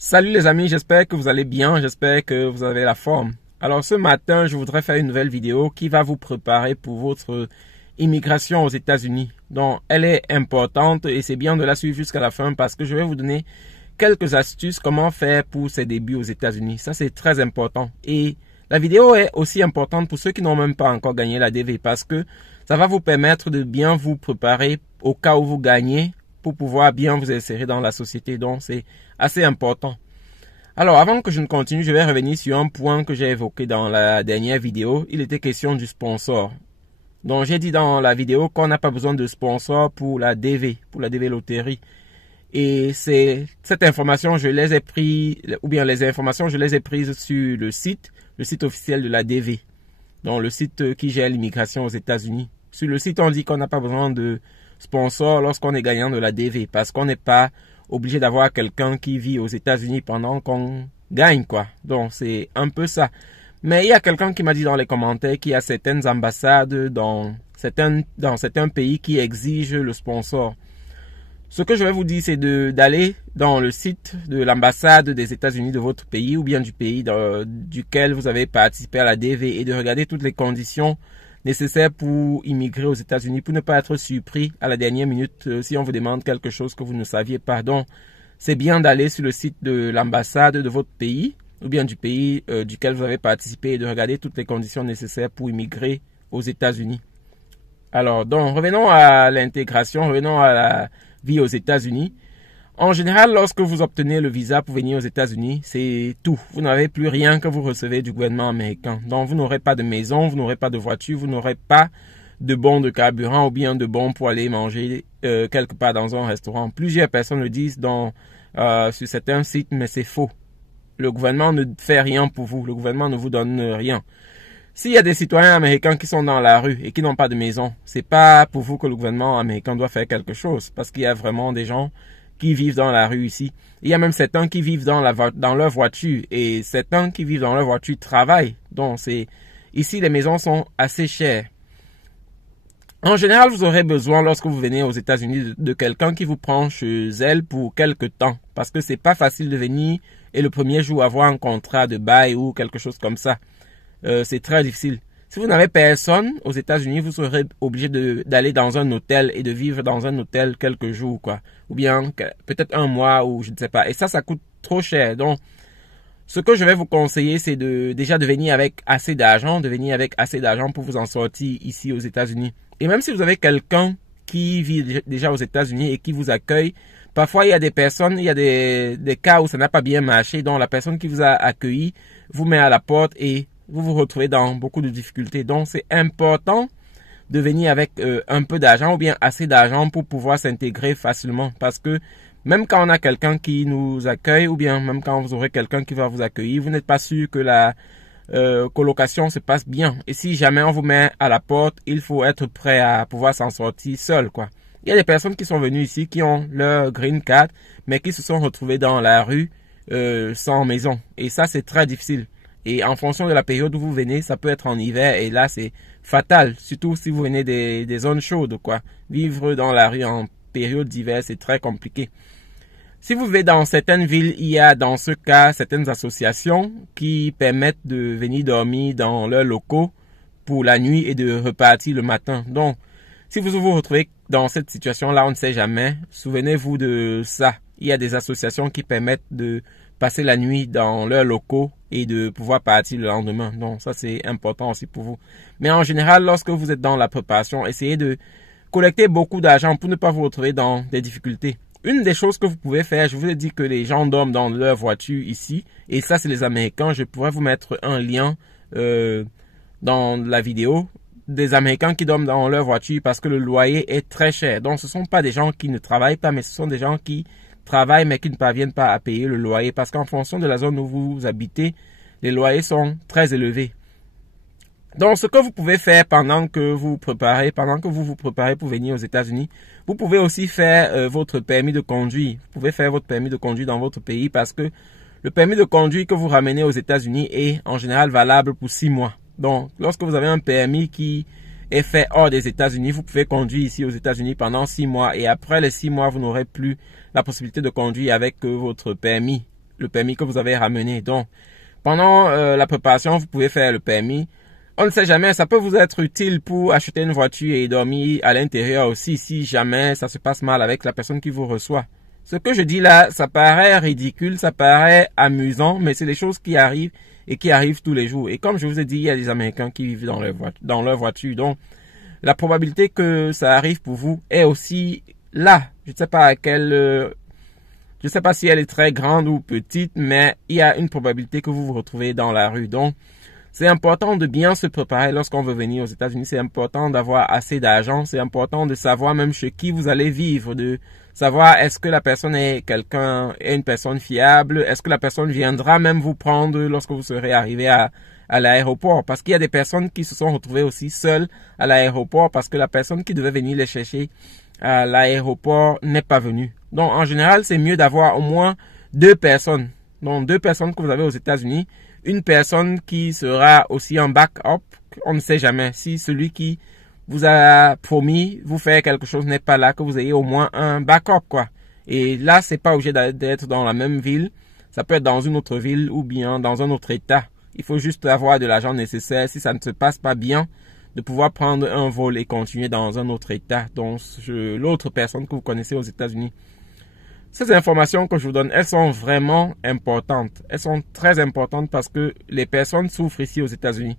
Salut les amis, j'espère que vous allez bien, j'espère que vous avez la forme. Alors ce matin, je voudrais faire une nouvelle vidéo qui va vous préparer pour votre immigration aux États-Unis. Donc elle est importante et c'est bien de la suivre jusqu'à la fin parce que je vais vous donner quelques astuces comment faire pour ses débuts aux États-Unis. Ça c'est très important. Et la vidéo est aussi importante pour ceux qui n'ont même pas encore gagné la DV parce que ça va vous permettre de bien vous préparer au cas où vous gagnez pour pouvoir bien vous insérer dans la société. Donc c'est assez important. Alors avant que je ne continue, je vais revenir sur un point que j'ai évoqué dans la dernière vidéo. Il était question du sponsor. Donc j'ai dit dans la vidéo qu'on n'a pas besoin de sponsor pour la DV, loterie. Et cette information, je les ai prises, ou bien les informations, je les ai prises sur le site officiel de la DV. Donc le site qui gère l'immigration aux États-Unis. Sur le site, on dit qu'on n'a pas besoin de sponsor lorsqu'on est gagnant de la DV parce qu'on n'est pas obligé d'avoir quelqu'un qui vit aux États-Unis pendant qu'on gagne, quoi. Donc, c'est un peu ça. Mais il y a quelqu'un qui m'a dit dans les commentaires qu'il y a certaines ambassades dans certains pays qui exigent le sponsor. Ce que je vais vous dire, c'est d'aller dans le site de l'ambassade des États-Unis de votre pays ou bien du pays duquel vous avez participé à la DV et de regarder toutes les conditions nécessaires pour immigrer aux États-Unis, pour ne pas être surpris à la dernière minute si on vous demande quelque chose que vous ne saviez pas. Donc, c'est bien d'aller sur le site de l'ambassade de votre pays ou bien du pays duquel vous avez participé et de regarder toutes les conditions nécessaires pour immigrer aux États-Unis. Alors, donc, revenons à l'intégration, revenons à la vie aux États-Unis. En général, lorsque vous obtenez le visa pour venir aux États-Unis, c'est tout. Vous n'avez plus rien que vous recevez du gouvernement américain. Donc, vous n'aurez pas de maison, vous n'aurez pas de voiture, vous n'aurez pas de bons de carburant ou bien de bons pour aller manger quelque part dans un restaurant. Plusieurs personnes le disent sur certains sites, mais c'est faux. Le gouvernement ne fait rien pour vous. Le gouvernement ne vous donne rien. S'il y a des citoyens américains qui sont dans la rue et qui n'ont pas de maison, c'est pas pour vous que le gouvernement américain doit faire quelque chose. Parce qu'il y a vraiment des gens qui vivent dans la rue ici. Il y a même certains qui vivent dans leur voiture et certains qui vivent dans leur voiture travaillent. Donc ici les maisons sont assez chères. En général, vous aurez besoin lorsque vous venez aux États-Unis de quelqu'un qui vous prend chez elle pour quelque temps parce que c'est pas facile de venir et le premier jour avoir un contrat de bail ou quelque chose comme ça. C'est très difficile. Si vous n'avez personne aux États-Unis, vous serez obligé d'aller dans un hôtel et de vivre dans un hôtel quelques jours, quoi. Ou bien peut-être un mois ou je ne sais pas. Et ça coûte trop cher. Donc, ce que je vais vous conseiller, c'est déjà de venir avec assez d'argent, pour vous en sortir ici aux États-Unis. Et même si vous avez quelqu'un qui vit déjà aux États-Unis et qui vous accueille, parfois il y a des personnes, il y a des cas où ça n'a pas bien marché. Donc, la personne qui vous a accueilli vous met à la porte et vous vous retrouvez dans beaucoup de difficultés. Donc, c'est important de venir avec un peu d'argent ou bien assez d'argent pour pouvoir s'intégrer facilement. Parce que même quand on a quelqu'un qui nous accueille ou bien même quand vous aurez quelqu'un qui va vous accueillir, vous n'êtes pas sûr que la colocation se passe bien. Et si jamais on vous met à la porte, il faut être prêt à pouvoir s'en sortir seul, quoi. Il y a des personnes qui sont venues ici, qui ont leur green card, mais qui se sont retrouvées dans la rue sans maison. Et ça, c'est très difficile. Et en fonction de la période où vous venez, ça peut être en hiver et là c'est fatal, surtout si vous venez des zones chaudes, quoi. Vivre dans la rue en période d'hiver, c'est très compliqué. Si vous vivez dans certaines villes, il y a dans ce cas certaines associations qui permettent de venir dormir dans leurs locaux pour la nuit et de repartir le matin. Donc, si vous vous retrouvez dans cette situation-là, on ne sait jamais, souvenez-vous de ça. Il y a des associations qui permettent de passer la nuit dans leurs locaux et de pouvoir partir le lendemain. Donc ça c'est important aussi pour vous. Mais en général, lorsque vous êtes dans la préparation, essayez de collecter beaucoup d'argent pour ne pas vous retrouver dans des difficultés. Une des choses que vous pouvez faire, je vous ai dit que les gens dorment dans leur voiture ici, et ça c'est les Américains. Je pourrais vous mettre un lien dans la vidéo des Américains qui dorment dans leur voiture parce que le loyer est très cher. Donc ce ne sont pas des gens qui ne travaillent pas, mais ce sont des gens qui travaillent mais qui ne parviennent pas à payer le loyer parce qu'en fonction de la zone où vous habitez, les loyers sont très élevés. Donc, ce que vous pouvez faire pendant que vous vous préparez pour venir aux États-Unis, vous pouvez aussi faire votre permis de conduire. Vous pouvez faire votre permis de conduire dans votre pays parce que le permis de conduire que vous ramenez aux États-Unis est en général valable pour 6 mois. Donc, lorsque vous avez un permis qui est fait hors des États-Unis, vous pouvez conduire ici aux États-Unis pendant 6 mois et après les 6 mois, vous n'aurez plus la possibilité de conduire avec votre permis le permis que vous avez ramené. Donc, pendant la préparation, vous pouvez faire le permis. On ne sait jamais, ça peut vous être utile pour acheter une voiture et dormir à l'intérieur aussi si jamais ça se passe mal avec la personne qui vous reçoit. Ce que je dis là, ça paraît ridicule, ça paraît amusant, mais c'est des choses qui arrivent et qui arrivent tous les jours. Et comme je vous ai dit, il y a des Américains qui vivent dans leur voiture. Donc, la probabilité que ça arrive pour vous est aussi là. Je ne sais pas je ne sais pas si elle est très grande ou petite, mais il y a une probabilité que vous vous retrouvez dans la rue. Donc, c'est important de bien se préparer lorsqu'on veut venir aux États-Unis. C'est important d'avoir assez d'argent. C'est important de savoir même chez qui vous allez vivre, de savoir est-ce que la personne est une personne fiable, est-ce que la personne viendra même vous prendre lorsque vous serez arrivé à l'aéroport. Parce qu'il y a des personnes qui se sont retrouvées aussi seules à l'aéroport parce que la personne qui devait venir les chercher à l'aéroport n'est pas venue. Donc, en général, c'est mieux d'avoir au moins 2 personnes. Donc, 2 personnes que vous avez aux États-Unis. Une personne qui sera aussi en backup. On ne sait jamais. Si celui qui vous a promis vous faire quelque chose n'est pas là, que vous ayez au moins un backup, quoi. Et là, c'est pas obligé d'être dans la même ville. Ça peut être dans une autre ville ou bien dans un autre État. Il faut juste avoir de l'argent nécessaire. Si ça ne se passe pas bien, de pouvoir prendre un vol et continuer dans un autre État, dont l'autre personne que vous connaissez aux États-Unis. Ces informations que je vous donne, elles sont vraiment importantes. Elles sont très importantes parce que les personnes souffrent ici aux États-Unis.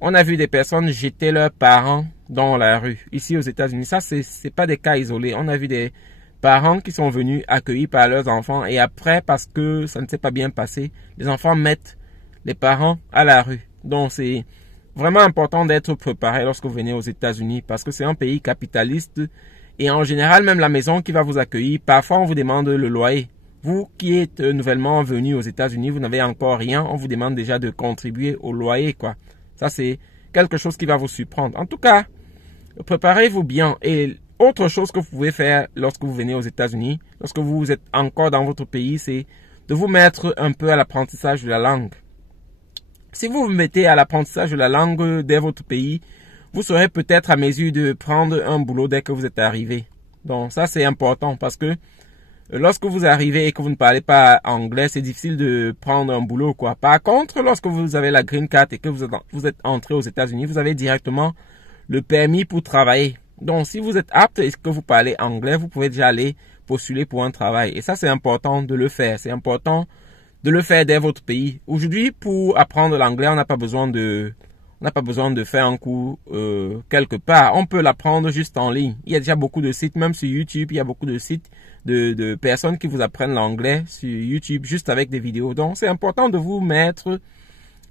On a vu des personnes jeter leurs parents dans la rue, ici aux États-Unis. Ça, c'est pas des cas isolés. On a vu des parents qui sont venus accueillis par leurs enfants et après, parce que ça ne s'est pas bien passé, les enfants mettent les parents à la rue. Donc, c'est vraiment important d'être préparé lorsque vous venez aux États-Unis parce que c'est un pays capitaliste. Et en général, même la maison qui va vous accueillir, parfois on vous demande le loyer. Vous qui êtes nouvellement venu aux États-Unis, vous n'avez encore rien, on vous demande déjà de contribuer au loyer, quoi. Ça, c'est quelque chose qui va vous surprendre. En tout cas, préparez-vous bien. Et autre chose que vous pouvez faire lorsque vous venez aux États-Unis, lorsque vous êtes encore dans votre pays, c'est de vous mettre un peu à l'apprentissage de la langue. Si vous vous mettez à l'apprentissage de la langue dès votre pays, vous serez peut-être à mesure de prendre un boulot dès que vous êtes arrivé. Donc ça, c'est important parce que lorsque vous arrivez et que vous ne parlez pas anglais, c'est difficile de prendre un boulot, quoi. Par contre, lorsque vous avez la green card et que vous êtes entré aux États-Unis, vous avez directement le permis pour travailler. Donc, si vous êtes apte et que vous parlez anglais, vous pouvez déjà aller postuler pour un travail. Et ça, c'est important de le faire. C'est important de le faire dès votre pays. Aujourd'hui, pour apprendre l'anglais, on n'a pas besoin de faire un cours quelque part. On peut l'apprendre juste en ligne. Il y a déjà beaucoup de sites, même sur YouTube, il y a beaucoup de sites de personnes qui vous apprennent l'anglais sur YouTube juste avec des vidéos. Donc, c'est important de vous mettre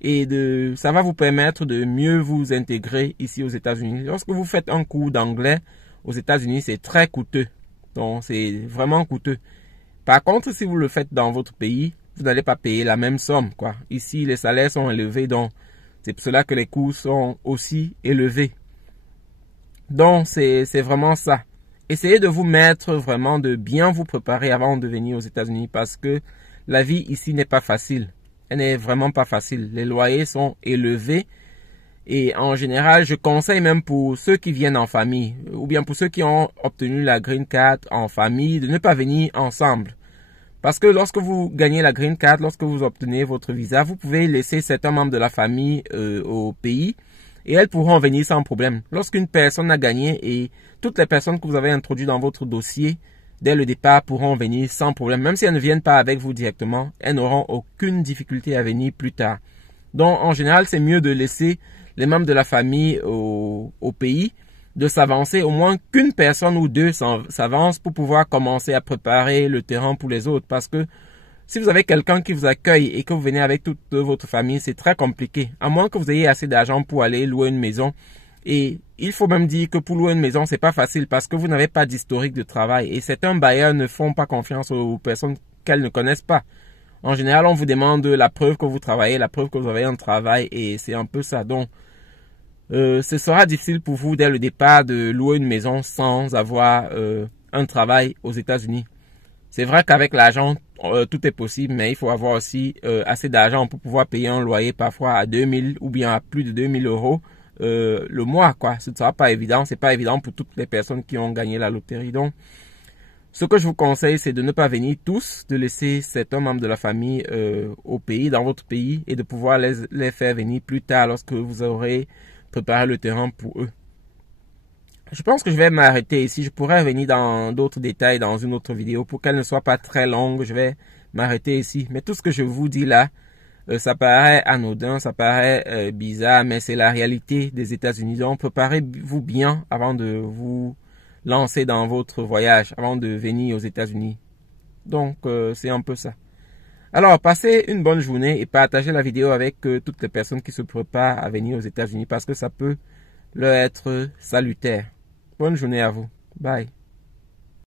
et ça va vous permettre de mieux vous intégrer ici aux États-Unis. Lorsque vous faites un cours d'anglais aux États-Unis, c'est très coûteux. Donc, c'est vraiment coûteux. Par contre, si vous le faites dans votre pays, vous n'allez pas payer la même somme, quoi. Ici, les salaires sont élevés, donc c'est pour cela que les coûts sont aussi élevés. Donc, c'est vraiment ça. Essayez de vous mettre vraiment, de bien vous préparer avant de venir aux États-Unis parce que la vie ici n'est pas facile. Elle n'est vraiment pas facile. Les loyers sont élevés et en général, je conseille même pour ceux qui viennent en famille ou bien pour ceux qui ont obtenu la green card en famille de ne pas venir ensemble. Parce que lorsque vous gagnez la green card, lorsque vous obtenez votre visa, vous pouvez laisser certains membres de la famille au pays et elles pourront venir sans problème. Lorsqu'une personne a gagné et toutes les personnes que vous avez introduites dans votre dossier dès le départ pourront venir sans problème. Même si elles ne viennent pas avec vous directement, elles n'auront aucune difficulté à venir plus tard. Donc en général, c'est mieux de laisser les membres de la famille au pays, de s'avancer, au moins qu'une personne ou deux s'avance pour pouvoir commencer à préparer le terrain pour les autres. Parce que si vous avez quelqu'un qui vous accueille et que vous venez avec toute votre famille, c'est très compliqué. À moins que vous ayez assez d'argent pour aller louer une maison. Et il faut même dire que pour louer une maison, c'est pas facile parce que vous n'avez pas d'historique de travail. Et certains bailleurs ne font pas confiance aux personnes qu'elles ne connaissent pas. En général, on vous demande la preuve que vous travaillez, la preuve que vous avez un travail et c'est un peu ça. Donc, ce sera difficile pour vous dès le départ de louer une maison sans avoir un travail aux États-Unis. C'est vrai qu'avec l'argent, tout est possible, mais il faut avoir aussi assez d'argent pour pouvoir payer un loyer parfois à 2000 ou bien à plus de 2000 euros le mois, quoi. Ce ne sera pas évident. C'est pas évident pour toutes les personnes qui ont gagné la loterie. Donc, Ce que je vous conseille, c'est de ne pas venir tous, de laisser certains membres de la famille au pays, dans votre pays, et de pouvoir les faire venir plus tard lorsque vous aurez préparé le terrain pour eux. Je pense que je vais m'arrêter ici. Je pourrais revenir dans d'autres détails dans une autre vidéo pour qu'elle ne soit pas très longue. Je vais m'arrêter ici. Mais tout ce que je vous dis là, ça paraît anodin, ça paraît bizarre, mais c'est la réalité des États-Unis. Donc, préparez-vous bien avant de vous lancer dans votre voyage, avant de venir aux États-Unis. Donc, c'est un peu ça. Alors, passez une bonne journée et partagez la vidéo avec toutes les personnes qui se préparent à venir aux États-Unis parce que ça peut leur être salutaire. Bonne journée à vous. Bye.